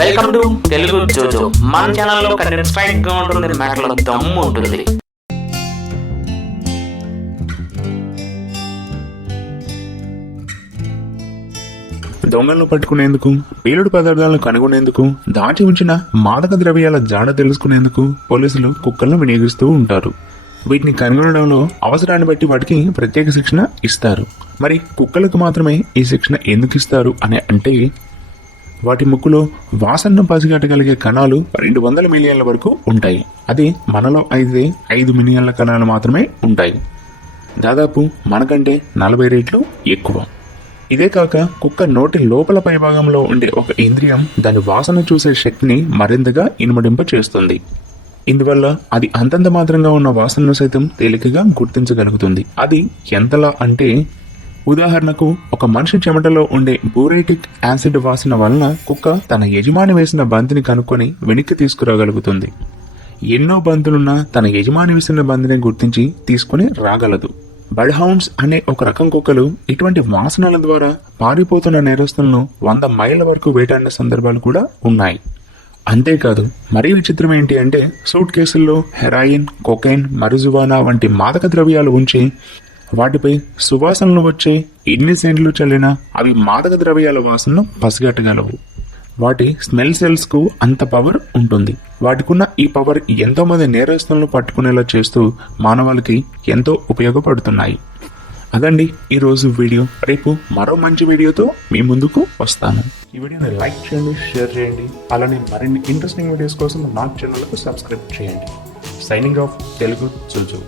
Welcome to Telugu జోజో. మన ఛానల్లో కంటెంట్ స్ట్రైట్ గా ఉంటుంది, మ్యాటర్లో దమ్ము ఉంటుంది. దొంగలను పట్టుకునేందుకు, పేలుడు పదార్థాలను కనుగొనేందుకు, దాచి ఉంచిన మాదక ద్రవ్యాల జాడ తెలుసుకునేందుకు పోలీసులు కుక్కలను వినియోగిస్తూ ఉంటారు. వీటిని కనుగొనడంలో అవసరాన్ని బట్టి వాటికి ప్రత్యేక శిక్షణ ఇస్తారు. మరి కుక్కలకు మాత్రమే ఈ శిక్షణ ఎందుకు ఇస్తారు అని అంటే, వాటి ముక్కులో వాసనను పసిగట్టగలిగే కణాలు 200 మిలియన్ల వరకు ఉంటాయి. అది మనలో అయితే 5 మిలియన్ల కణాలు మాత్రమే ఉంటాయి. దాదాపు మనకంటే 40 రెట్లు ఎక్కువ. ఇదే కాక కుక్క నోటి లోపల పైభాగంలో ఉండే ఒక ఇంద్రియం దాని వాసన చూసే శక్తిని మరింతగా ఇనుమడింప చేస్తుంది. ఇందువల్ల అది అంతంత మాత్రంగా ఉన్న వాసనను సైతం తేలికగా గుర్తించగలుగుతుంది. అది ఎంతలా అంటే, ఉదాహరణకు ఒక మనిషి చెమటలో ఉండే బూరేటిక్ యాసిడ్ వాసన వలన కుక్క తన యజమాని వేసిన బంతిని కనుక్కొని వెనక్కి తీసుకురాగలుగుతుంది. ఎన్నో బంతులున్నా తన యజమాని వేసిన బంతిని గుర్తించి తీసుకుని రాగలదు. బర్డ్ హౌండ్స్ అనే ఒక రకం కుక్కలు ఇటువంటి వాసనల ద్వారా పారిపోతున్న నేరస్తులను 100 మైళ్ళ వరకు వేటాడిన సందర్భాలు కూడా ఉన్నాయి. అంతేకాదు, మరీ విచిత్రం ఏంటి అంటే, సూట్ కేసుల్లో హెరాయిన్, కొకైన్, marijuana వంటి మాదక ద్రవ్యాలు ఉంచి వాటిపై సువాసనలు వచ్చే ఎన్ని సెంట్లు చల్లినా అవి మాదక ద్రవ్యాల వాసనను పసిగట్టగలవు. వాటి స్మెల్ సెల్స్ కు అంత పవర్ ఉంటుంది. వాటికున్న ఈ పవర్ ఎంతో మంది నేరస్తులను పట్టుకునేలా చేస్తూ మానవాళికి ఎంతో ఉపయోగపడుతున్నాయి. అదండి ఈరోజు వీడియో. రేపు మరో మంచి వీడియోతో మీ ముందుకు వస్తాను. ఈ వీడియోని లైక్ చేయండి, షేర్ చేయండి. అలానే మరిన్ని ఇంట్రెస్టింగ్ వీడియోస్ కోసం నా ఛానల్కు సబ్స్క్రైబ్ చేయండి. సైనింగ్ ఆఫ్ తెలుగు జోజో.